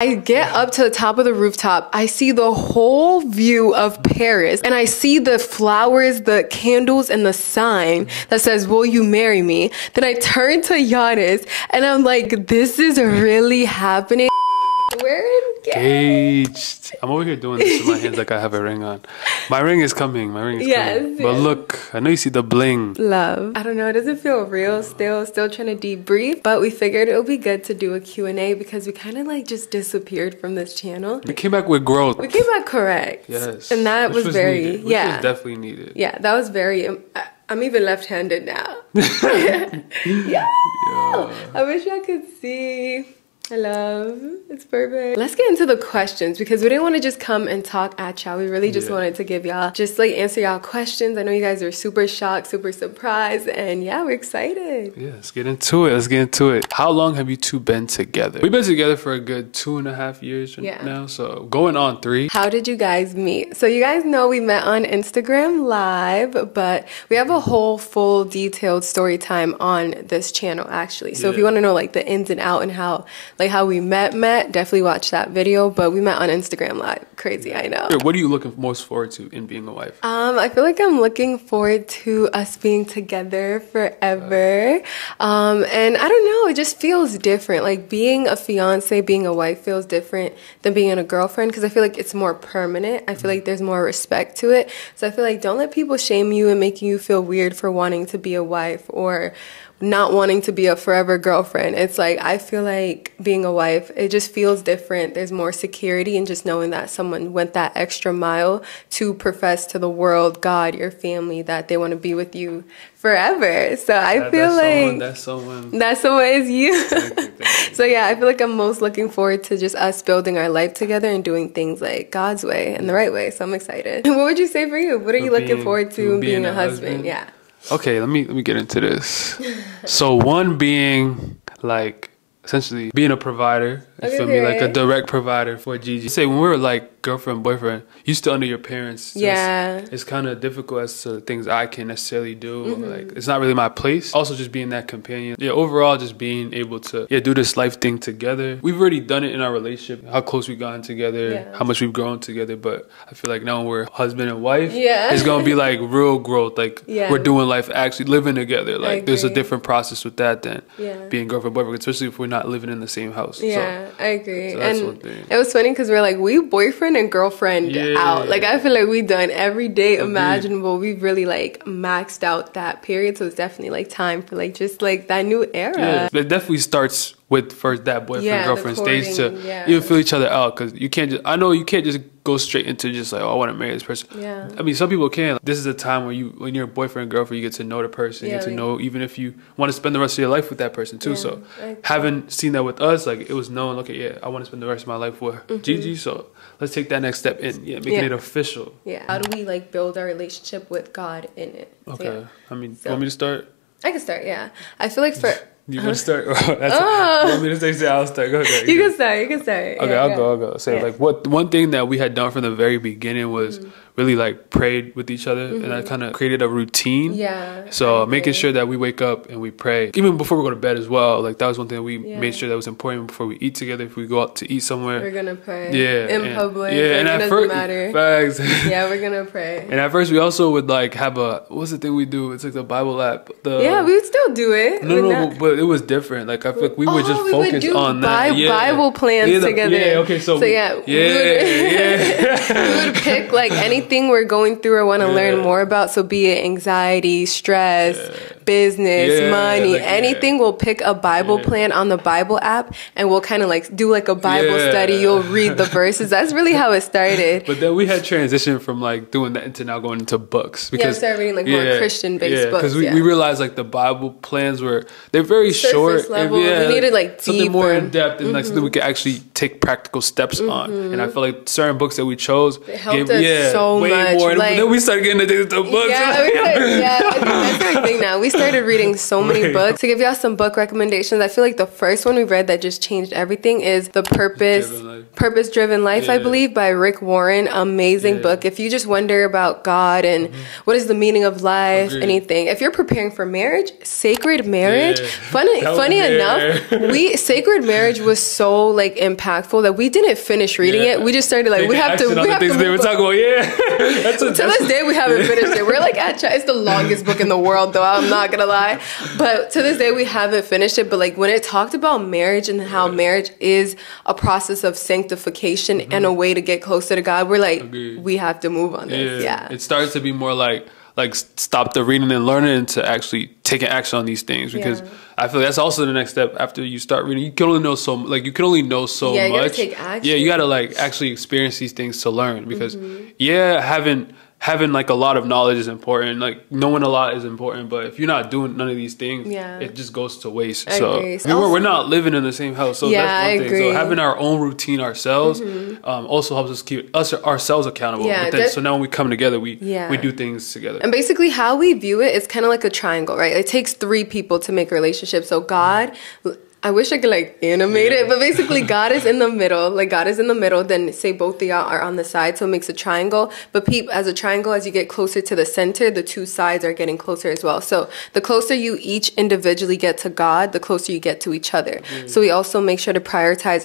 I get up to the top of the rooftop. I see the whole view of Paris, and I see the flowers, the candles, and the sign that says, "Will you marry me?" Then I turn to Yanis, and I'm like, this is really happening. We're engaged. I'm over here doing this with my hands like I have a ring on. My ring is coming. My ring is coming. But look, I know you see the bling. Love. I don't know. It doesn't feel real. Still trying to debrief. But we figured it would be good to do a Q&A because we kind of like just disappeared from this channel. We came back with growth. We came back correct. Yes. And that was very, needed. Which was definitely needed. Yeah, that was very, I'm even left-handed now. Yeah. I wish I could see. I love. It's perfect. Let's get into the questions because we didn't want to just come and talk at y'all. We really just wanted to give y'all, just like answer y'all questions. I know you guys are super shocked, super surprised, and yeah, we're excited. Yeah, let's get into it. How long have you two been together? We've been together for a good 2.5 years now, so going on 3. How did you guys meet? So you guys know we met on Instagram Live, but we have a whole full detailed story time on this channel actually. So if you want to know like the ins and out and how we met, definitely watch that video. But we met on Instagram Live. Crazy, I know. What are you looking most forward to in being a wife? I feel like I'm looking forward to us being together forever. And I don't know, it just feels different. Like being a fiance, being a wife feels different than being a girlfriend because I feel like it's more permanent. I feel like there's more respect to it. So I feel like don't let people shame you and making you feel weird for wanting to be a wife or not wanting to be a forever girlfriend. It's like, I feel like being a wife, it just feels different. There's more security in just knowing that someone went that extra mile to profess to the world, God, your family, that they want to be with you forever. So I feel like that someone is you. So yeah, I feel like I'm most looking forward to just us building our life together and doing things like God's way and the right way. So I'm excited. What would you say for you? What are you looking forward to being a husband? Yeah. Okay, let me get into this. So one being like essentially being a provider, you feel me, like a direct provider for Gigi. Say when we were like girlfriend, boyfriend, you still under your parents. It's kind of difficult as to things I can necessarily do. Like it's not really my place. Also just being that companion. Yeah, overall just being able to do this life thing together. We've already done it in our relationship, how close we've gotten together, how much we've grown together. But I feel like now when we're husband and wife, it's gonna be like real growth. Like we're doing life, actually living together. Like there's a different process with that than being girlfriend, boyfriend, especially if we're not living in the same house. Yeah, I agree. So that's one thing. It was funny because we're like, we boyfriend and girlfriend out. Like I feel like we done every date imaginable. We've really like maxed out that period. So it's definitely like time for like just like that new era. Yeah, it definitely starts with first that boyfriend girlfriend stage to even feel each other out, because you can't just, I know you can't just go straight into just like, oh, I want to marry this person. I mean, some people can. This is a time where when you're a boyfriend girlfriend, you get to know the person, you get to know even if you want to spend the rest of your life with that person too. So having seen that with us, like it was known, okay, I want to spend the rest of my life with Gigi, so let's take that next step in, making it official. How do we like build our relationship with God in it? Okay, I mean, you want me to start? I can start, I feel like for... You want to start? You want me to say I'll start? Go ahead. You can start. Okay, I'll go. Say like one thing that we had done from the very beginning was really like prayed with each other, and that kind of created a routine. So making sure that we wake up and we pray, even before we go to bed as well. Like that was one thing that we made sure that was important before we eat together. If we go out to eat somewhere, we're gonna pray. In public. And it doesn't matter. Facts. We're gonna pray. And at first we also would like have what's the thing we do? It's like the Bible app. We would still do it. No, but it was different. Like I feel like we would just focus on that. Bible plans together. Okay, so we would pick like anything we're going through or want to learn more about. So be it anxiety, stress, business, money, anything. We'll pick a Bible plan on the Bible app, and we'll kind of like do like a Bible study. You'll read the verses. That's really how it started. But then we had transitioned from like doing that into now going into books, because we started reading like more Christian-based books. Because we realized like the Bible plans they're very short. Level. We needed like something more in depth and like something we could actually take practical steps on. And I feel like certain books that we chose helped us so much. More. And then we started getting addicted to books. I think that's our thing now. We started reading so many books. To give y'all some book recommendations, I feel like the first one we read that just changed everything is The Purpose Driven Life, I believe, by Rick Warren. Amazing book. If you just wonder about God and what is the meaning of life, anything. If you're preparing for marriage, Sacred Marriage, funny enough, Sacred Marriage was so like impactful that we didn't finish reading it. We just started like, we have to they were talking about, to this day we haven't finished it. We're like it's the longest book in the world though, I'm not gonna lie, but to this day we haven't finished it. But like when it talked about marriage and how marriage is a process of sanctification and a way to get closer to God, we're like, we have to move on this. It starts to be more like stop the reading and learning and to actually taking action on these things, because I feel that's also the next step after you start reading. You can only know so much. You gotta take action. You gotta like actually experience these things to learn, because having like a lot of knowledge is important. Like knowing a lot is important, but if you're not doing none of these things, it just goes to waste. We're not living in the same house, so that's one thing. So having our own routine ourselves also helps us keep ourselves accountable. So now when we come together, we do things together. And basically, how we view it is kind of like a triangle, right? It takes 3 people to make a relationship. So God. I wish I could like animate it, but basically God is in the middle. Like God is in the middle, then say both of y'all are on the side, so it makes a triangle. But as a triangle, as you get closer to the center, the 2 sides are getting closer as well. So the closer you each individually get to God, the closer you get to each other. So we also make sure to prioritize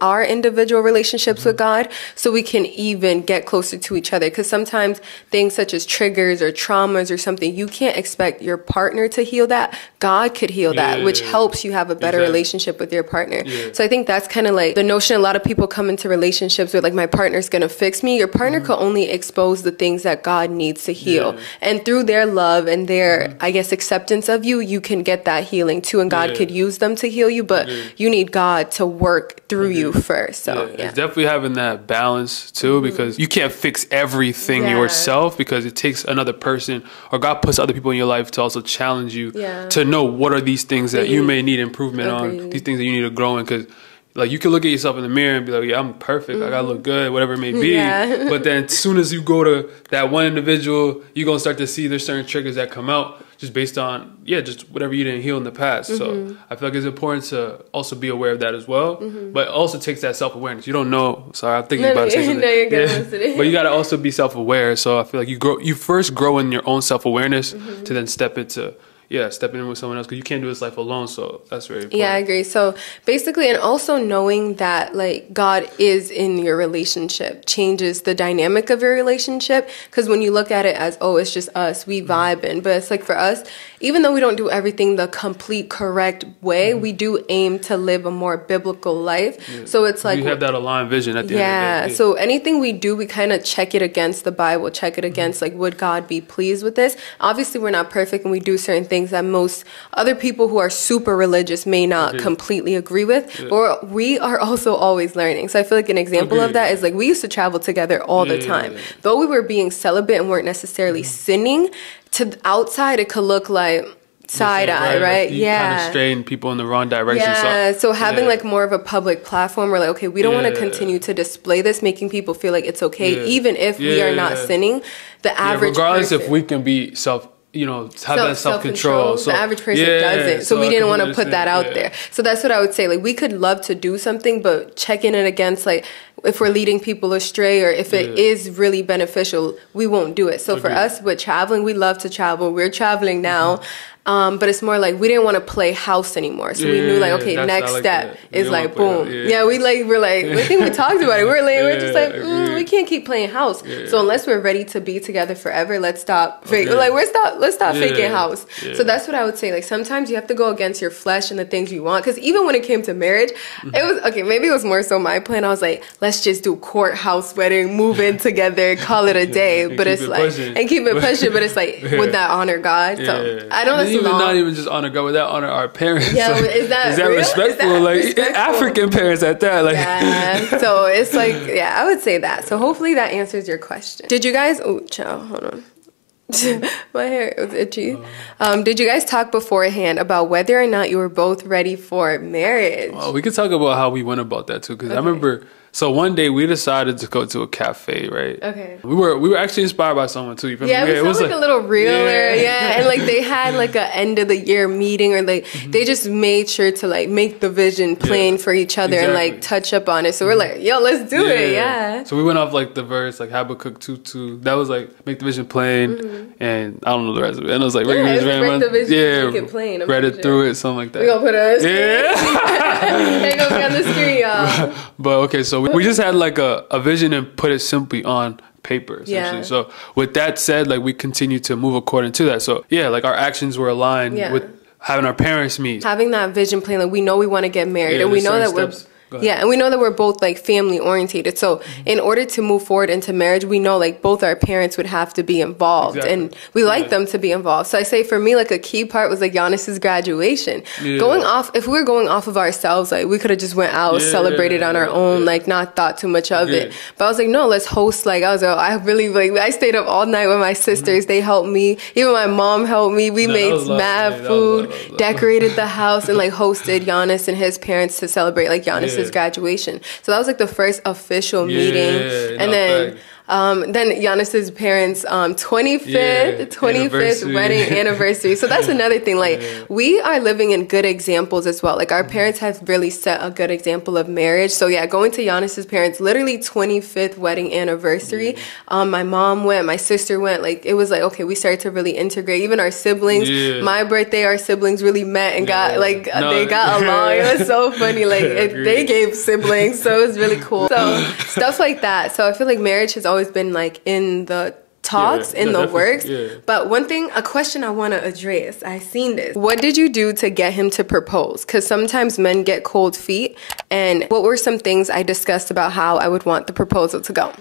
our individual relationships with God, so we can even get closer to each other. Because sometimes things such as triggers or traumas or something, you can't expect your partner to heal that. God could heal that, which helps you have a better relationship with your partner. So I think that's kind of like the notion. A lot of people come into relationships with like, my partner's gonna fix me. Your partner can only expose the things that God needs to heal, and through their love and their I guess acceptance of you, you can get that healing too, and God could use them to heal you, but you need God to work through you first. So it's definitely having that balance too, because you can't fix everything yourself, because it takes another person, or God puts other people in your life to also challenge you to know what are these things that you may need improvement on, these things that you need to grow in. Because like you can look at yourself in the mirror and be like, I'm perfect, I gotta look good, whatever it may be. But then as soon as you go to that one individual, you're gonna start to see there's certain triggers that come out just based on just whatever you didn't heal in the past. So I feel like it's important to also be aware of that as well. But it also takes that self-awareness. You don't know. Sorry, I'm thinking about it. No, you're good. But you gotta also be self-aware. So I feel like you first grow in your own self-awareness to then step into stepping in with someone else, because you can't do this life alone. So that's very important. I agree. So basically, and also knowing that like God is in your relationship changes the dynamic of your relationship. Because when you look at it as, it's just us, we vibing, but it's like for us, even though we don't do everything the complete correct way, we do aim to live a more biblical life. So it's like you have that aligned vision at the end of the day. So anything we do, we kind of check it against the Bible, check it against like, would God be pleased with this? Obviously, we're not perfect, and we do certain things that most other people who are super religious may not completely agree with, or we are also always learning. So I feel like an example of that is like, we used to travel together all the time. Though we were being celibate and weren't necessarily sinning, to the outside it could look like side eye, right? You kind of strain people in the wrong direction. So having like more of a public platform, we're like, okay, we don't want to continue to display this, making people feel like it's okay, even if we are not sinning. The average regardless person, if we can be have that self-control. So the average person doesn't. So we didn't want to put that out there. So that's what I would say. Like, we could love to do something, but checking it against like, if we're leading people astray, or if it is really beneficial, we won't do it. So for us with traveling, we love to travel. We're traveling now. But it's more like we didn't want to play house anymore. So we knew like, okay, next step is like, boom. We're like, I think we talked about it. We're just like, we can't keep playing house. So unless we're ready to be together forever, let's stop. Let's stop faking house. So that's what I would say. Like, sometimes you have to go against your flesh and the things you want. Because even when it came to marriage, it was, okay, maybe it was more so my plan. I was like, let's just do courthouse wedding, move in together, call it a day. But it's like, and keep it pushing. But it's like, would that honor God? So I don't even not even just honor God, would that honor our parents? Yeah, is that real? Respectful? Respectful? African parents at that. Like, so it's like, I would say that. So hopefully that answers your question. Did you guys? Oh, child, hold on. My hair was itchy. Did you guys talk beforehand about whether or not you were both ready for marriage? Well, we could talk about how we went about that too, because I remember. So one day we decided to go to a cafe, right? Okay. We were actually inspired by someone too. You feel me? It was like a little realer, and like they had like a end of the year meeting, or like they just made sure to like make the vision plain for each other and like touch up on it. So we're like, yo, let's do it, yeah. So we went off like the verse, like Habakkuk 2:2. That was like make the vision plain, and I don't know the rest of it. And it was like break the vision, make it plain. Read it through it, something like that. We gonna put it on the screen. They gonna be on the screen, y'all. But okay, so we just had like a vision and put it simply on paper, essentially. So with that said, like we continue to move according to that. So yeah, like our actions were aligned with having our parents meet. Having that vision plan, like we know we want to get married, and we know that steps. and we know that we're both like family orientated. So in order to move forward into marriage, we know like both our parents would have to be involved, and we like them to be involved. So I say for me, like a key part was like Yanis's graduation. Going off, if we were going off of ourselves, like we could have just went out, celebrated on our own, like not thought too much of it. But I was like, no, let's host. Like I was like, I really like, I stayed up all night with my sisters. They helped me. Even my mom helped me. We made mad food, decorated the house, and like hosted Yanis and his parents to celebrate like Yanis's graduation. So that was like the first official meeting, and then Yanis's parents 25th wedding anniversary. So that's another thing, like we are living in good examples as well. Like our parents have really set a good example of marriage. So yeah, going to Yanis's parents, literally 25th wedding anniversary. My mom went, my sister went. Like it was like, okay, we started to really integrate. Even our siblings, my birthday, our siblings really met and got like they got along. It was so funny. Like they gave siblings, so it was really cool. So stuff like that. So I feel like marriage has always been like in the talks, in the works. But one thing, a question I want to address, I seen this. What did you do to get him to propose? Because sometimes men get cold feet. And what were some things I discussed about how I would want the proposal to go?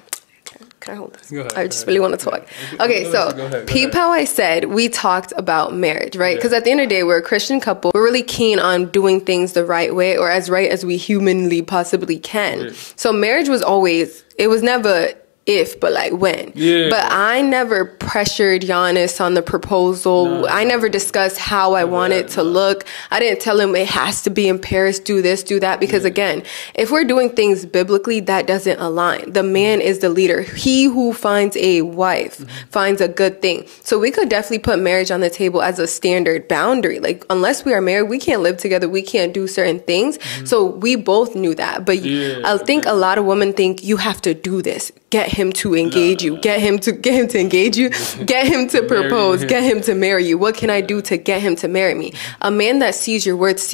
Can I hold this? I just really want to talk. Okay, so peep how I said we talked about marriage, right? Because at the end of the day, we're a Christian couple. We're really keen on doing things the right way, or as right as we humanly possibly can. So marriage was always, it was never if, but like when. But I never pressured Yanis on the proposal. I never discussed how I want it to look. I didn't tell him it has to be in Paris, do this, do that. Because again, if we're doing things biblically, that doesn't align. The man is the leader. He who finds a wife finds a good thing. So we could definitely put marriage on the table as a standard boundary. Like unless we are married, we can't live together. We can't do certain things. So we both knew that. But I think a lot of women think you have to do this. Get him to engage you, get him to engage you, get him to propose, get him to marry you. What can I do to get him to marry me? A man that sees your worth,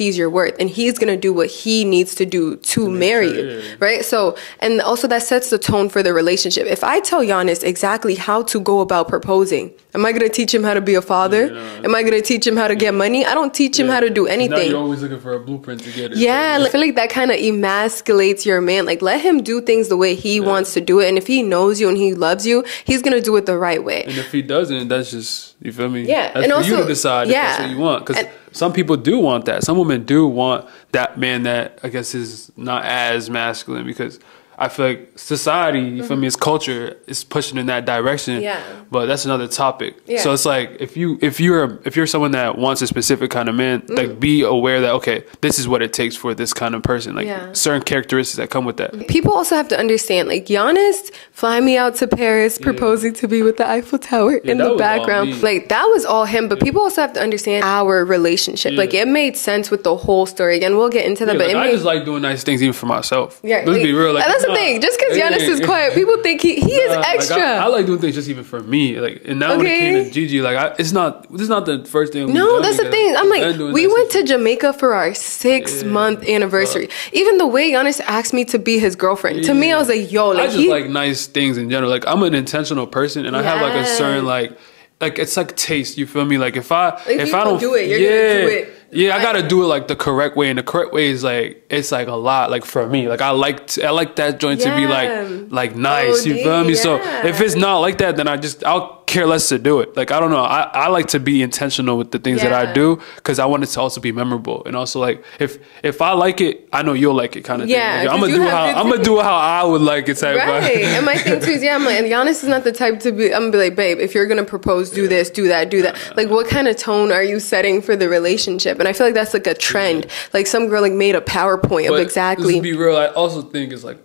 and he's going to do what he needs to do to marry you, right? So, and also that sets the tone for the relationship. If I tell Yanis exactly how to go about proposing, am I going to teach him how to be a father? Am I going to teach him how to get money? I don't teach him how to do anything. Now you're always looking for a blueprint to get it. I feel like that kind of emasculates your man. Like let him do things the way he wants to do it. And if he knows you and he loves you, he's going to do it the right way. And if he doesn't, that's just, you feel me? Yeah. That's and for also, you to decide if that's what you want. Because some people do want that. Some women do want that man that, I guess, is not as masculine, because I feel like society, you feel me, its culture is pushing in that direction. But that's another topic. So it's like if you're someone that wants a specific kind of man, like be aware that okay, this is what it takes for this kind of person. Like certain characteristics that come with that. People also have to understand, like Yanis flying me out to Paris, proposing to me with the Eiffel Tower in the background. Like that was all him. But people also have to understand our relationship. Like it made sense with the whole story. Again, we'll get into that. But I just like doing nice things even for myself. Let's be real. Like, that's the thing. Just because Yanis is quiet, people think he is extra. Like I like doing things just even for me. Like, and now when it came to Gigi, like this is not the first thing. No, that's the thing. I'm like, we went to Jamaica for our 6-month anniversary. Even the way Yanis asked me to be his girlfriend, to me, I was like, yo, like I just like nice things in general. Like I'm an intentional person, and I have like a certain like it's like taste. You feel me? Like if I don't do it, you're gonna do it. Yeah, I gotta do it like the correct way, and the correct way is like it's like a lot. Like for me, like I like that joint to be like nice. You feel me? So if it's not like that, then I'll care less to do it. Like, I don't know. I like to be intentional with the things that I do because I want it to also be memorable. And also, like, if I like it, I know you'll like it kind of thing. Like, I'm gonna do how I would like it type right. And my thing too is, I'm like, and Yanis is not the type to be, I'm gonna be like, babe, if you're gonna propose, do this, do that, do that. Like, what kind of tone are you setting for the relationship? And I feel like that's like a trend. Like, some girl like made a PowerPoint of exactly. To be real, I also think it's like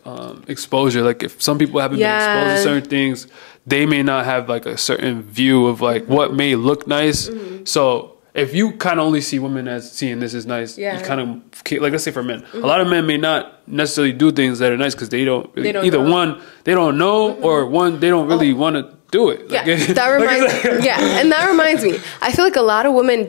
exposure. Like, if some people haven't been exposed to certain things, they may not have like a certain view of like what may look nice. So if you kind of only see women as seeing this as nice, you kind of, like, let's say for men, a lot of men may not necessarily do things that are nice because they don't really, either know. One, they don't know, or one, they don't really want to do it. Like, that reminds me. And that reminds me. I feel like a lot of women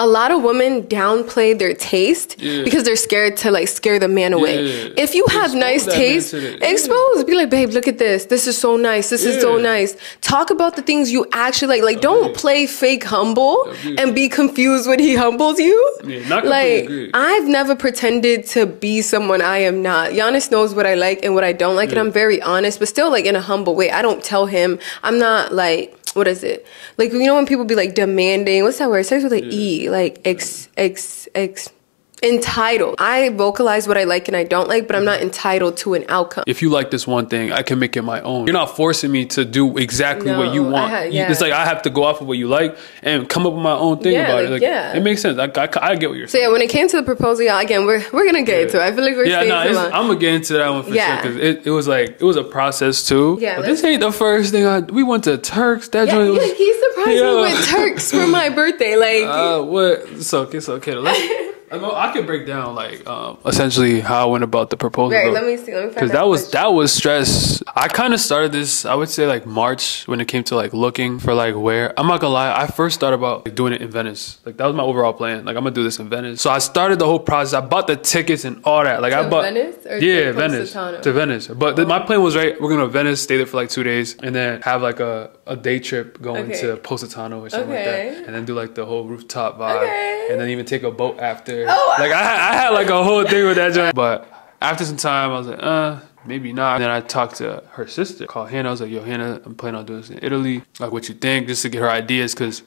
a lot of women downplay their taste because they're scared to like scare the man away. If you have nice taste, expose. Be like, babe, look at this. This is so nice. This is so nice. Talk about the things you actually like. Like, don't play fake humble and be confused when he humbles you. Not like, agree. I've never pretended to be someone I am not. Giannis knows what I like and what I don't like, and I'm very honest, but still like in a humble way. I don't tell him. I'm not like, what is it? Like, you know when people be like demanding, what's that word? It starts with an E, like entitled. I vocalize what I like and I don't like, but I'm not entitled to an outcome. If you like this one thing, I can make it my own. You're not forcing me to do exactly what you want. It's like I have to go off of what you like and come up with my own thing about it. Like, it makes sense. I get what you're saying. So when it came to the proposal, again, we're gonna get into it. I feel like we're staying too long. I'm gonna get into that one for sure because it was a process too. But this ain't the first thing we went to Turks. That joint was. He surprised me with Turks for my birthday. Like what? It's okay. I could break down like essentially how I went about the proposal. Right, let me see. Let me find because that was stress. I kind of started this, I would say like March, when it came to like looking for like where. I'm not gonna lie, I first thought about like doing it in Venice. Like that was my overall plan. Like I'm gonna do this in Venice. So I started the whole process. I bought the tickets and all that. Like I bought Venice or Venice to Venice. But my plan was we're gonna to Venice, stay there for like 2 days, and then have like a day trip going to Positano or something like that, and then do like the whole rooftop vibe, and then even take a boat after. Like I had like a whole thing with that joint. But after some time, I was like, maybe not. And then I talked to her sister, called Hannah. I was like, yo, Hannah, I'm planning on doing this in Italy. Like, what you think? Just to get her ideas, because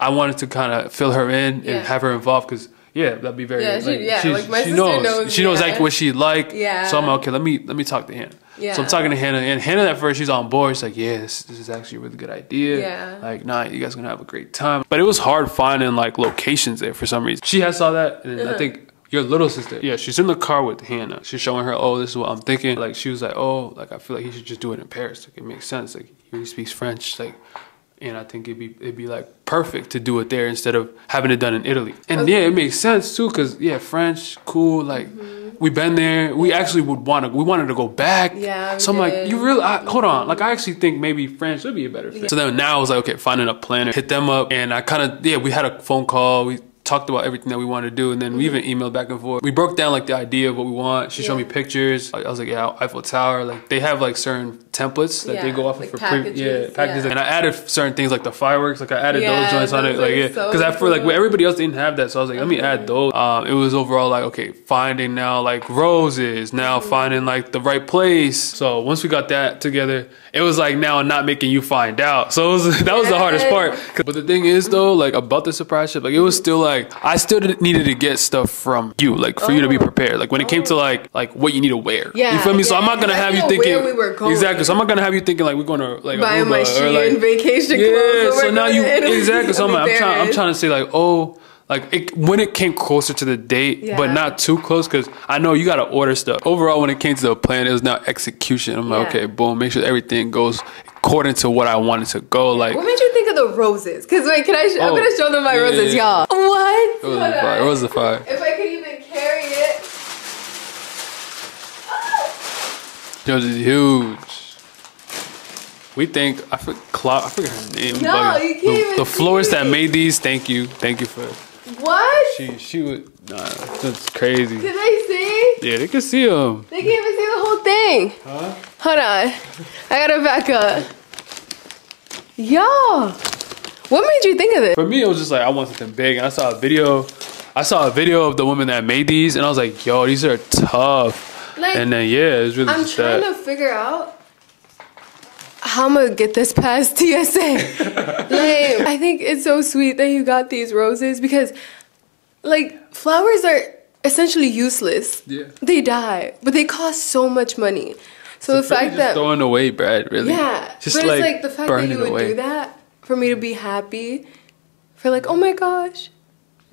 I wanted to kind of fill her in and have her involved, because that'd be very she knows exactly what she'd like. So I'm like, okay, let me talk to Hannah. So I'm talking to Hannah, and Hannah at first, she's on board. She's like, this is actually a really good idea. Like, nah, you guys are gonna have a great time. But it was hard finding like locations there for some reason. She had saw that, and I think your little sister, she's in the car with Hannah. She's showing her, this is what I'm thinking. Like, she was like, like I feel like he should just do it in Paris. Like, it makes sense. Like, he speaks French. Like, and I think it'd be like perfect to do it there instead of having it done in Italy. And it makes sense too, because French, cool. Like we've been there. We actually wanted to go back. So I'm like, you really, hold on. Like I actually think maybe France would be a better fit. So then now I was like, okay, finding a planner, hit them up, and I kind of we had a phone call. We talked about everything that we wanted to do, and then we even emailed back and forth. We broke down like the idea of what we want. She showed me pictures. I was like, Eiffel Tower. Like they have like certain templates that they go off of for packages. And I added certain things like the fireworks. Like I added those joints on it. Like because I feel like everybody else didn't have that, so I was like, let me add those. It was overall like, okay, finding now like roses, now finding like the right place. So once we got that together, it was like now not making you find out. So that was the hardest part. But the thing is though, like about the surprise trip, like it was still like I still needed to get stuff from you, like for you to be prepared. Like when it came to like what you need to wear. You feel me? So I'm not gonna have you thinking where we were going. Exactly. So I'm not gonna have you thinking like we're gonna like buy my Shein vacation clothes. So now you exactly. So I'm trying to say like when it came closer to the date, but not too close, because I know you got to order stuff. Overall, when it came to the plan, it was now execution. I'm like, okay, boom, make sure everything goes according to what I wanted to go. Like, what made you think of the roses? Because wait, I'm gonna show them my roses, y'all. What? It was a fire. If I could even carry it. Yours is huge. We think I forget her name. No, you can't even. The florist that made these. Thank you for. What? She would. Nah, that's crazy. Can they see? Yeah, they can see them. They can't even see the whole thing. Huh? Hold on, I gotta back up. Y'all, what made you think of this? For me, it was just like I want something big, and I saw a video of the woman that made these, and I was like, yo, these are tough. Like, and then it was really I'm just trying that. to figure out how I'm gonna get this past TSA. Like, I think it's so sweet that you got these roses because, like, flowers are essentially useless. Yeah. They die, but they cost so much money. So the fact that throwing away bread, really. Yeah. Just but it's like the fact that you would do that for me to be happy, for like, oh my gosh.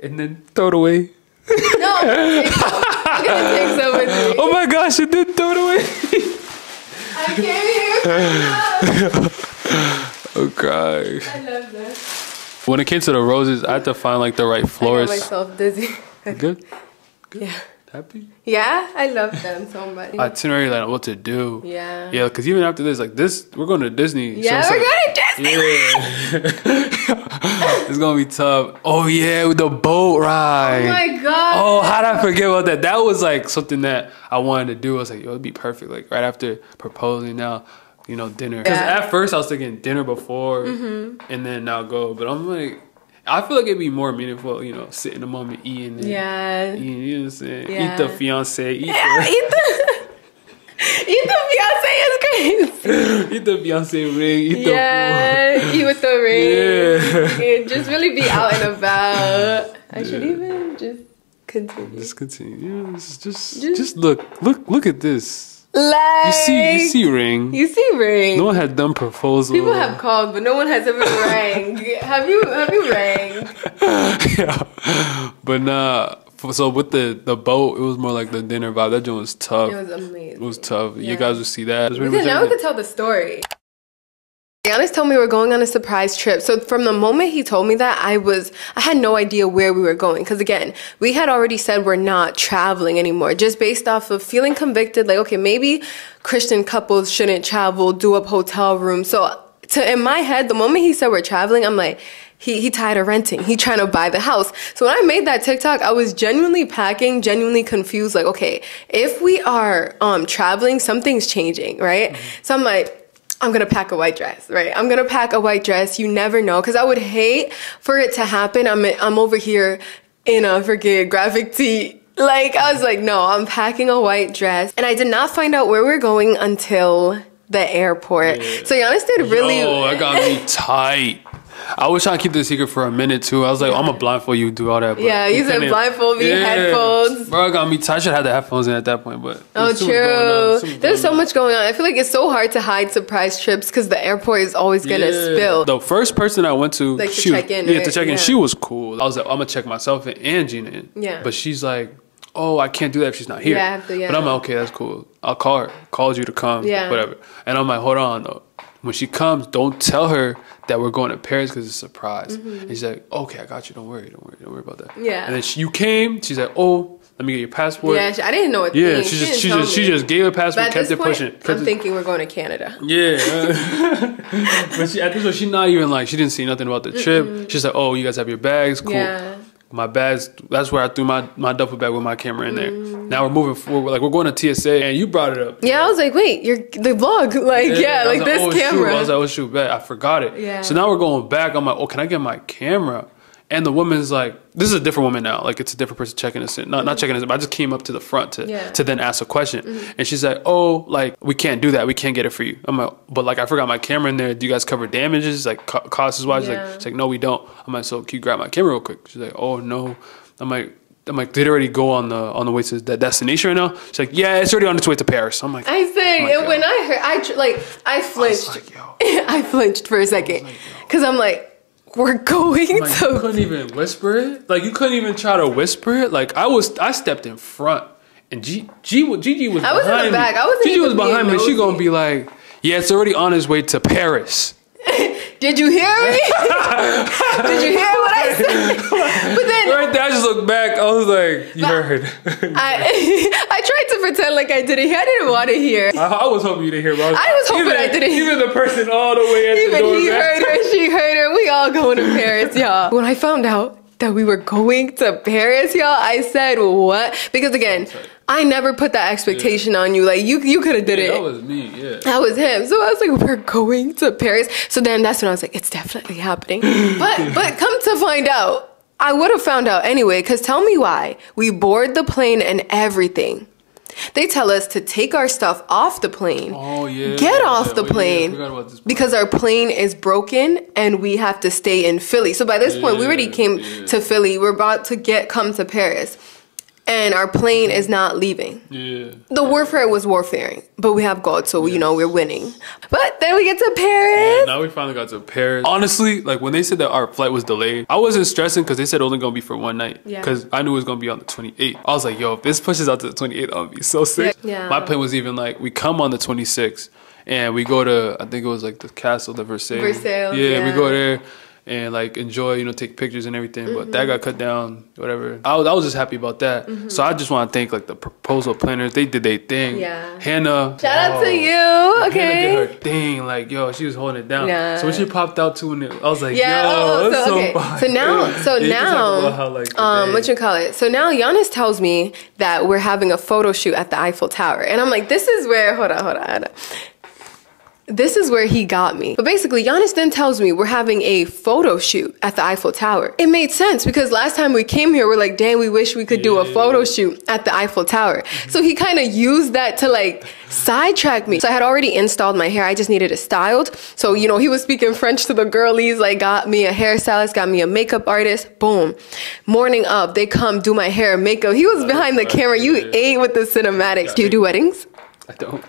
And then throw it away. No, I'm gonna take some with me. Oh my gosh, and then throw it away. I came here. Oh gosh. I love that. When it came to the roses, I had to find like the right florist. I got myself dizzy. Good? Yeah. Happy? Yeah, I love them so much. Itinerary, like what to do. Yeah. Yeah, because even after this, like this, we're going to Disney. Yeah, so we're going to Disney. Yeah. It's going to be tough. Oh yeah, with the boat ride. Oh my God. Oh, how did I forget about that? That was like something that I wanted to do. I was like, yo, it'd be perfect. Like right after proposing now, you know, dinner. Because at first I was thinking dinner before and then now go. But I'm like, I feel like it'd be more meaningful, you know, sit in the moment, eating. Yeah. Eating, you know what I'm saying? Yeah. Eat the fiancé. Eat the fiancé is crazy. Eat the fiancé ring. Eat the food. Eat with the ring. Yeah. And just really be out and about. I should even just continue. Just continue. Yeah, just look at this. Like, you see ring. You see ring. No one had done proposal. People have called, but no one has ever rang. Have you rang? Yeah. But nah. So with the boat, it was more like the dinner vibe. That joint was tough. It was amazing. It was tough. Yeah. You guys would see that. Now we could tell the story. Yanis told me we were going on a surprise trip. So from the moment he told me that, I had no idea where we were going. Because again, we had already said we're not traveling anymore. Just based off of feeling convicted, like, okay, maybe Christian couples shouldn't travel, do up hotel rooms. So in my head, the moment he said we're traveling, I'm like, he tired of renting. He trying to buy the house. So when I made that TikTok, I was genuinely packing, genuinely confused. Like, okay, if we are traveling, something's changing, right? So I'm like, I'm going to pack a white dress, right? I'm going to pack a white dress. You never know. Because I would hate for it to happen. I'm over here in a freaking graphic tee. Like, I was like, no, I'm packing a white dress. And I did not find out where we're going until the airport. Yeah. So Yanis did really... Oh, that got me tight. I was trying to keep the secret for a minute too. I was like, I'm gonna blindfold you, do all that. But yeah, you said blindfold me, headphones. Bro, I got me tight. I should have the headphones in at that point, but true. There's so much going on. I feel like it's so hard to hide surprise trips because the airport is always gonna spill. The first person I went to, like to check in, she was cool. I was like, I'm gonna check myself in and Gina in. Yeah. But she's like, oh, I can't do that if she's not here. Yeah, I have to, yeah. But I'm like, okay, that's cool. I'll call her. Called you to come. Yeah. Whatever. And I'm like, hold on though. When she comes, don't tell her that we're going to Paris because it's a surprise. And she's like, okay, I got you. Don't worry about that. Yeah. And then you came. She's like, oh, let me get your passport. Yeah, I didn't know it. Yeah, she just gave a passport, kept it pushing. I'm thinking we're going to Canada. Yeah. But at this point, she's not even like, she didn't see nothing about the trip. She's like, oh, you guys have your bags? Cool. Yeah. My bags, that's where I threw my duffel bag with my camera in there. Now we're moving forward. Like, we're going to TSA, and you brought it up. Yeah, I was like, wait, the vlog. Like, like this camera. Shoot. I was like, oh, shoot, bet. I forgot it. Yeah. So now we're going back. I'm like, oh, can I get my camera? And the woman's like, this is a different woman now. Like, it's a different person checking us in. Not checking us in, but I just came up to the front to then ask a question. And she's like, oh, like, we can't do that. We can't get it for you. I'm like, but like, I forgot my camera in there. Do you guys cover damages? Like, costs wise? She's like, no, we don't. I'm like, so can you grab my camera real quick? She's like, oh, no. I'm like, did it already go on the way to that destination right now? She's like, yeah, it's already on its way to Paris. I'm like, I say, and when I heard, I flinched. I flinched for a second. Because I'm like, we're going to... You couldn't even whisper it? Like, you couldn't even try to whisper it? Like, I stepped in front, and Gigi was behind me. I was in the back. Gigi was behind me. She gonna be like, yeah, it's already on its way to Paris. Did you hear me? Did you hear what I said? But then... Right there, I just looked back. I was like, you heard. I tried to pretend like I didn't hear. I didn't want to hear. I was hoping you didn't hear. I was hoping I didn't hear. Even the person all the way at the door. Even he heard her, she heard her. We all going to Paris, y'all. When I found out that we were going to Paris, y'all, I said, what? Because again... I never put that expectation on you. Like, you could have did it. That was me, yeah. That was him. So I was like, we're going to Paris. So then that's when I was like, it's definitely happening. But come to find out, I would have found out anyway, because tell me why. We board the plane and everything. They tell us to take our stuff off the plane. Oh, yeah. Get off the plane. Yeah, I forgot about this part. Because our plane is broken and we have to stay in Philly. So by this point, we already came to Philly. We're about to come to Paris. And our plane is not leaving. Yeah. The warfare was warfaring, but we have God, so, we're winning. But then we get to Paris. Yeah, now we finally got to Paris. Honestly, like, when they said that our flight was delayed, I wasn't stressing because they said only going to be for one night. Yeah. Because I knew it was going to be on the 28th. I was like, yo, if this pushes out to the 28th, I'll be so sick. Yeah. My plane was even like, we come on the 26th, and we go to, I think it was like the castle, the Versailles. Yeah, we go there. And like enjoy, take pictures and everything. But that got cut down, whatever. I was just happy about that. So I just want to thank like the proposal planners. They did their thing. Yeah. Hannah. Shout out to you. Okay. Hannah did her thing. Like, yo, she was holding it down. Yeah. So when she popped out too, I was like, So now, what you call it? So now Yanis tells me that we're having a photo shoot at the Eiffel Tower. And I'm like, this is where, hold on. This is where he got me. But basically, Yanis then tells me we're having a photo shoot at the Eiffel Tower. It made sense because last time we came here, we're like, dang, we wish we could do a photo shoot at the Eiffel Tower. So he kind of used that to like sidetrack me. So I had already installed my hair. I just needed it styled. So, he was speaking French to the girlies, like got me a hairstylist, got me a makeup artist. Boom. Morning up, they come do my hair and makeup. He was behind the camera. You ate with the cinematics. Do you do weddings? I don't.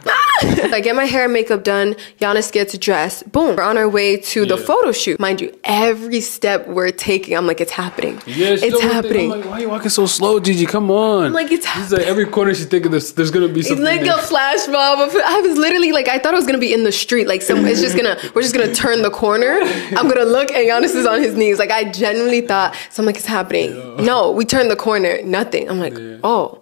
I get my hair and makeup done. Yanis gets dressed. Boom. We're on our way to the photo shoot. Mind you, every step we're taking, I'm like, it's happening. Yeah, it's happening. I'm like, why are you walking so slow, Gigi? Come on. I'm like, it's happening. She's like, every corner she's thinking there's going to be something. It's like a flash mob. I was literally like, I thought it was going to be in the street. Like, we're just going to turn the corner. I'm going to look and Yanis is on his knees. Like, I genuinely thought, so I'm like, it's happening. Yeah. No, we turned the corner. Nothing. I'm like, oh.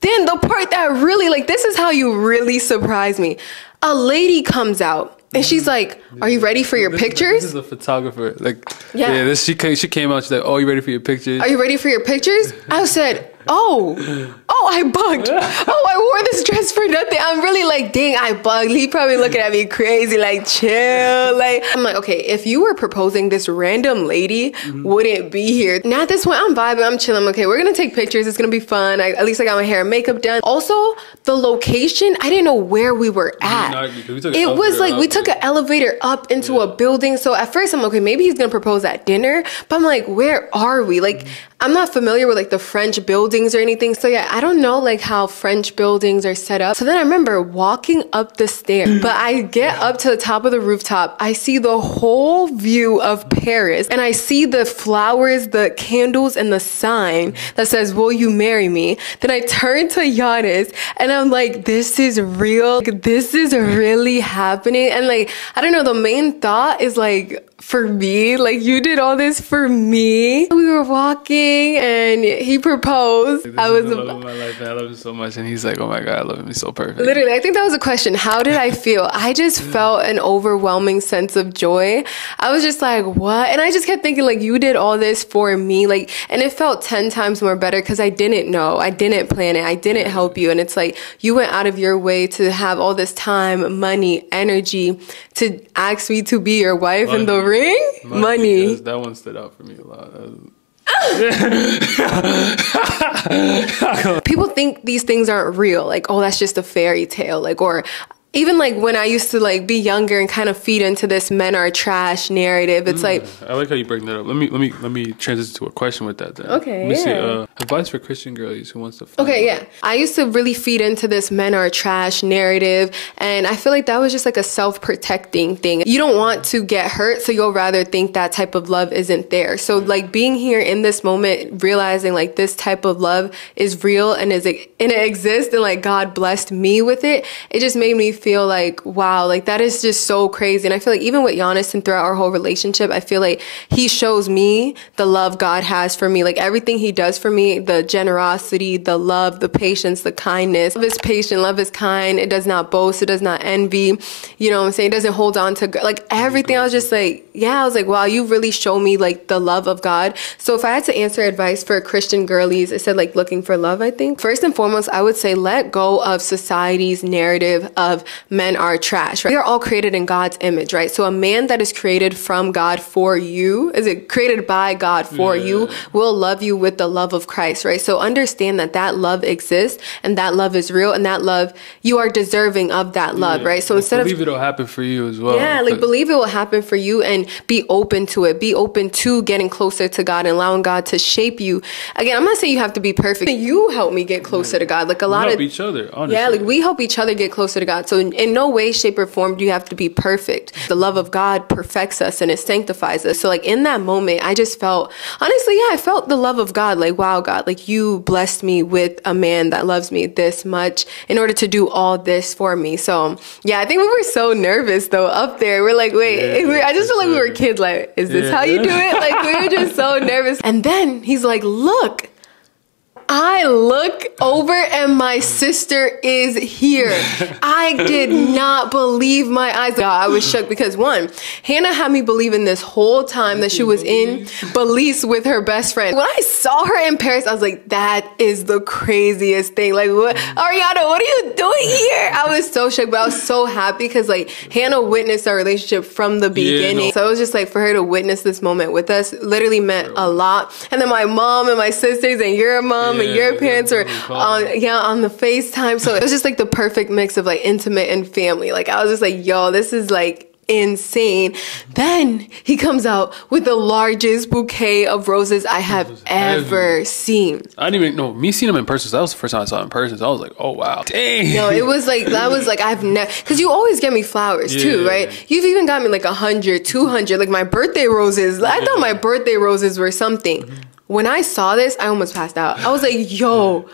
Then the part that really, like, this is how you really surprise me. A lady comes out and she's like, are you ready for your pictures? This is a photographer. Like, she came out. She's like, oh, you ready for your pictures? Are you ready for your pictures? I said, oh, I bugged. Oh, I wore this dress for nothing. I'm really like, dang, I bugged. He probably looking at me crazy, like, chill. Like, I'm like, okay, if you were proposing, this random lady wouldn't be here. Now at this point, I'm vibing, I'm chilling. Okay, we're gonna take pictures. It's gonna be fun. At least I got my hair and makeup done. Also, the location, I didn't know where we were at. It was like, we took an elevator up into a building. So at first I'm like, okay, maybe he's gonna propose at dinner. But I'm like, where are we? Like, I'm not familiar with like the French buildings or anything. So yeah, I don't know like how French buildings are set up. So then I remember walking up the stairs, but I get up to the top of the rooftop. I see the whole view of Paris and I see the flowers, the candles and the sign that says, will you marry me? Then I turn to Yanis and I'm like, this is real. Like, this is really happening. And like, I don't know, the main thought is like, for me, like you did all this for me. We were walking and he proposed. I was the love of my life, man. I love him so much. And he's like, oh my God, I love him. He's so perfect. Literally, I think that was a question. How did I feel? I just felt an overwhelming sense of joy. I was just like, what? And I just kept thinking like, you did all this for me. Like, and it felt 10 times more better because I didn't know. I didn't plan it. I didn't help you. And it's like, you went out of your way to have all this time, money, energy to ask me to be your wife in the ring. Money. That one stood out for me a lot. People think these things aren't real. Like, oh, that's just a fairy tale. Like, or even like when I used to like be younger and kind of feed into this men are trash narrative, it's like, I like how you bring that up. Let me transition to a question with that then. Okay. Let me see. Advice for Christian girlies who wants to find out. I used to really feed into this men are trash narrative, and I feel like that was just like a self-protecting thing. You don't want to get hurt, so you'll rather think that type of love isn't there. So like being here in this moment, realizing like this type of love is real and it exists, and like God blessed me with it. It just made me feel like, wow, like that is just so crazy. And I feel like even with Yanis and throughout our whole relationship, I feel like he shows me the love God has for me. Like everything he does for me, the generosity, the love, the patience, the kindness. Love is patient, love is kind. It does not boast. It does not envy. You know what I'm saying? It doesn't hold on to like everything. I was just like, yeah, I was like, wow, you really show me like the love of God. So if I had to answer advice for Christian girlies, I said like looking for love, I think. First and foremost, I would say let go of society's narrative of men are trash, right? We are all created in God's image, right? So a man that is created from God for you, is it created by God for you, will love you with the love of Christ, right? So understand that that love exists and that love is real, and that love, you are deserving of that love, right? So instead believe it'll happen for you as well. Yeah, like believe it will happen for you, and be open to it. Be open to getting closer to God and allowing God to shape you. Again, I'm not saying you have to be perfect. You help me get closer to God. Like a lot of each other, honestly. Yeah, like we help each other get closer to God. So in no way, shape, or form do you have to be perfect. The love of God perfects us and it sanctifies us. So like in that moment, I just felt, honestly, I felt the love of God. Like, wow, God, like you blessed me with a man that loves me this much in order to do all this for me. So yeah, I think we were so nervous though up there. We're like, wait, I just feel like we were kids. Like, is this how you do it? Like we were just so nervous. And then he's like, look. I look over and my sister is here. I did not believe my eyes. I was shook because one, Hannah had me believing this whole time that she was in Belize with her best friend. When I saw her in Paris, I was like, that is the craziest thing. Like, what, Ariana, what are you doing here? I was so shook, but I was so happy because like Hannah witnessed our relationship from the beginning. So it was just like for her to witness this moment with us literally meant a lot. And then my mom and my sisters and your mom and your parents were on the FaceTime. So it was just like the perfect mix of like intimate and family. Like I was just like, yo, this is like insane. Then he comes out with the largest bouquet of roses I have ever seen. I didn't even know. Me seeing him in person, so that was the first time I saw him in person. So I was like, oh wow, dang. No, it was like, that was like, I've never, because you always get me flowers too, right? You've even got me like 100, 200, like my birthday roses. I thought my birthday roses were something. When I saw this, I almost passed out. I was like, yo,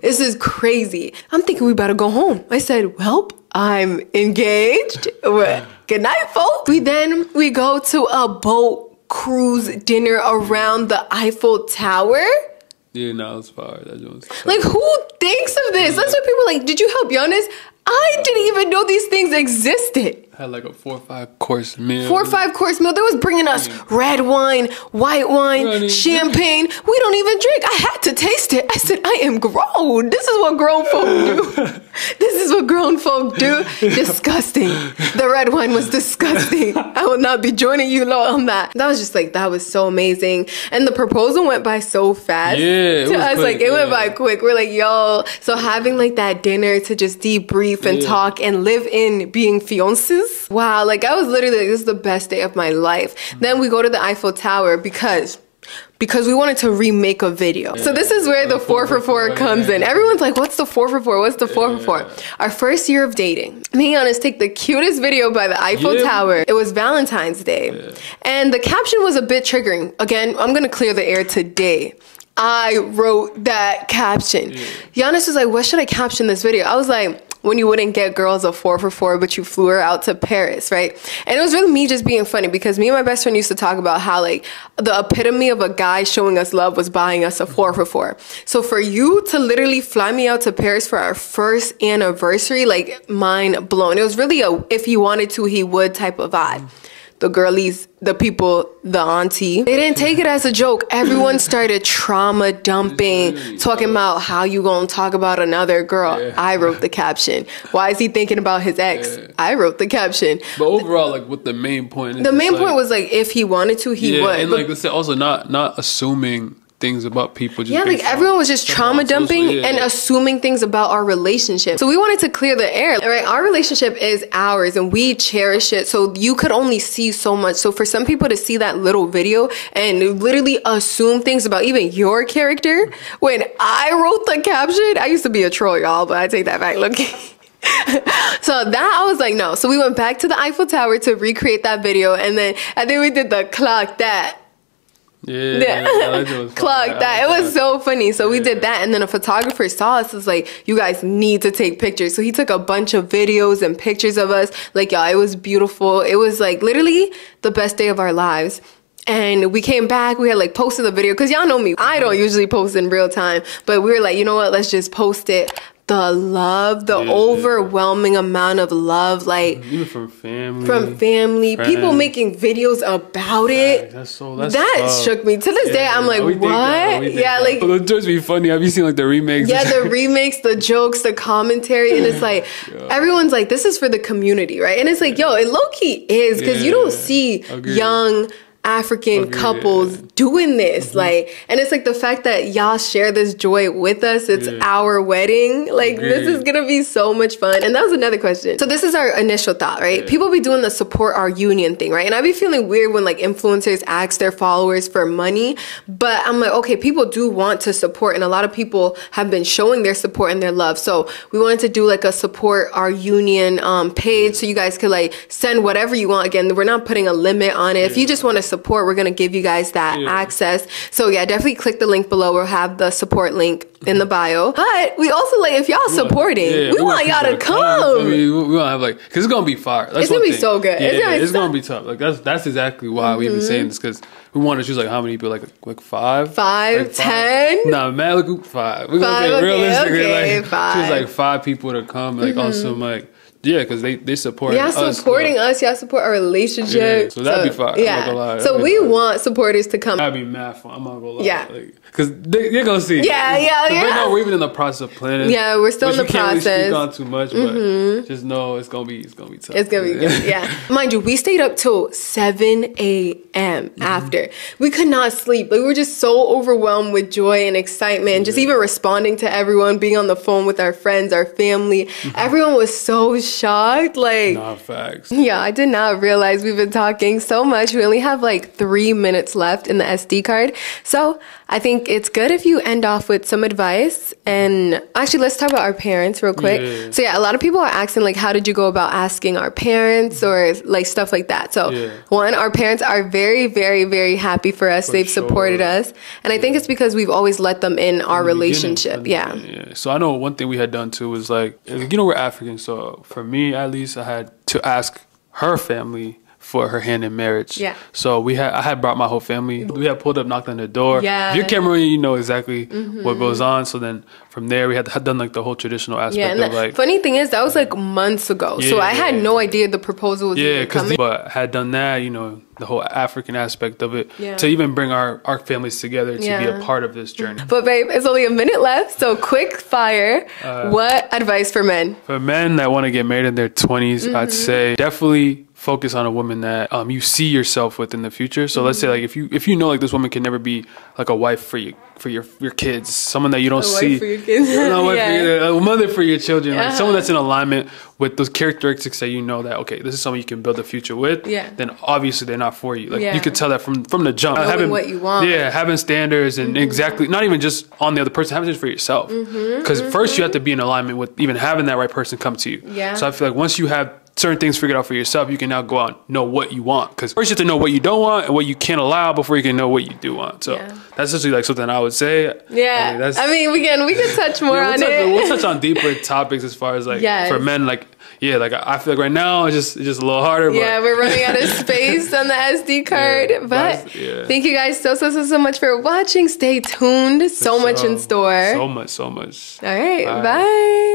this is crazy. I'm thinking we better go home. I said, well, I'm engaged. Good night, folks. We go to a boat cruise dinner around the Eiffel Tower. Yeah, no, it's fire. Like, who thinks of this? That's what people are like, did you help Yanis? I didn't even know these things existed. Had like a 4 or 5 course meal. 4 or 5 course meal. They was bringing us red wine, white wine, champagne. We don't even drink. I had to taste it. I said, I am grown. This is what grown folk do. This is what grown folk do. Disgusting. The red wine was disgusting. I will not be joining you on that. That was just like, that was so amazing. And the proposal went by so fast to us. Quick, like it went by quick. We're like, yo. So having like that dinner to just debrief and talk and live in being fiancés. Wow, like I was literally like, this is the best day of my life. Then we go to the Eiffel Tower because we wanted to remake a video. So this is where the 4 for 4 comes in. Everyone's like, what's the 4 for 4? What's the 4 for 4? Our first year of dating, me and Yanis take the cutest video by the Eiffel Tower. It was Valentine's Day. And the caption was a bit triggering. Again, I'm gonna clear the air today. I wrote that caption. Yanis was like, what should I caption this video? I was like, when you wouldn't get girls a 4 for 4, but you flew her out to Paris, right? And it was really me just being funny because me and my best friend used to talk about how like the epitome of a guy showing us love was buying us a 4 for 4. So for you to literally fly me out to Paris for our first anniversary, like mind blown. It was really a if he wanted to, he would type of vibe. The girlies, the people, the auntie. They didn't take it as a joke. Everyone started trauma dumping, talking about how you gonna talk about another girl. I wrote the caption. Why is he thinking about his ex? I wrote the caption. But overall, like what the main point is. The main point was like, if he wanted to, he would. And like let's say also not assuming things about people. Just like everyone was just trauma dumping and assuming things about our relationship. So we wanted to clear the air. Right? Our relationship is ours and we cherish it. So you could only see so much. So for some people to see that little video and literally assume things about even your character, when I wrote the caption, I used to be a troll, y'all, but I take that back. Look. So that I was like, no. So we went back to the Eiffel Tower to recreate that video. And then I think we did the clock that. Clock that. It was so funny. So we did that, and then a photographer saw us. Was like, you guys need to take pictures. So he took a bunch of videos and pictures of us. Like, y'all, it was beautiful. It was like literally the best day of our lives. And we came back, we had like posted the video, because y'all know me, I don't usually post in real time, but we were like, you know what, let's just post it the love, the overwhelming amount of love, like even from family, friends, people making videos about it. That shook me. To this day, I'm like, what? Yeah, like the jokes be funny. Have you seen like the remakes? Yeah, the remakes, the jokes, the commentary, and it's like everyone's like, this is for the community, right? And it's like, yo, it low key is, because you don't see young African couples doing this, like, and it's like the fact that y'all share this joy with us. It's our wedding. Like, this is gonna be so much fun. And that was another question. So this is our initial thought, right? People be doing the support our union thing, right? And I be feeling weird when like influencers ask their followers for money, but I'm like, okay, people do want to support, and a lot of people have been showing their support and their love. So we wanted to do like a support our union page, so you guys could like send whatever you want. Again, we're not putting a limit on it. If you just want to support, we're going to give you guys that access. So yeah, definitely click the link below. We'll have the support link in the bio. But we also, like, if y'all supporting, we want y'all to come. I mean, we don't have like, because it's going to be fire. That's it's going to be so good. It's going to be tough. Like that's exactly why we've been saying this, because we want to choose like how many people, like 5? 10? Nah, man, look, 5. We're going to be realistic. Like, 5. Choose like 5 people to come, like on some like, because they support us. Y'all supporting us. Y'all support our relationship. So that'd be fun. Yeah. I'm not gonna lie. So we want supporters to come. That'd be mad fun. I'm not gonna lie. Yeah. Because they're gonna see. Yeah. Right now we're even in the process of planning. Yeah, we're still in the process. Can't really speak on too much, but just know it's gonna be tough. It's gonna be good. Yeah. Mind you, we stayed up till 7 a.m. after. We could not sleep. Like, we were just so overwhelmed with joy and excitement. Just even responding to everyone, being on the phone with our friends, our family. Everyone was so shocked. Like, nah, facts. Yeah, I did not realize we've been talking so much. We only have like 3 minutes left in the SD card. So I think it's good if you end off with some advice. And actually, let's talk about our parents real quick. So yeah, a lot of people are asking like, how did you go about asking our parents or like stuff like that? So one, our parents are very, very, very happy for us. They've supported us. And I think it's because we've always let them in our relationship. Yeah. So I know one thing we had done too was like, you know, we're African. So for me, at least, I had to ask her family for her hand in marriage. Yeah. So I had brought my whole family. We had pulled up, knocked on the door. Yeah. If you're Cameroonian, you know exactly what goes on. So then from there, we had done like the whole traditional aspect of like. Funny thing is, that was like months ago. So I had no idea the proposal was even coming. But had done that, you know, the whole African aspect of it to even bring our families together to be a part of this journey. But babe, it's only a minute left. So quick fire. What advice for men? For men that want to get married in their 20s, I'd say definitely focus on a woman that you see yourself with in the future. So let's say like if you know like this woman can never be like a wife for your kids, someone that you don't see, for your kids. A mother for your children, like someone that's in alignment with those characteristics that you know that this is someone you can build a future with. Then obviously they're not for you. Like you could tell that from the jump. Having what you want. Having standards and exactly not even just on the other person, having it for yourself. Because first you have to be in alignment with even having that right person come to you. So I feel like once you have certain things figured out for yourself, you can now go out and know what you want. Because first you have to know what you don't want and what you can't allow before you can know what you do want. So that's just like something I would say. Yeah. I mean, we can touch more on it. We'll touch on deeper topics as far as like for men, like like I feel like right now it's just a little harder. But we're running out of space on the SD card. But thank you guys so much for watching. Stay tuned. So much in store. So much. All right. Bye.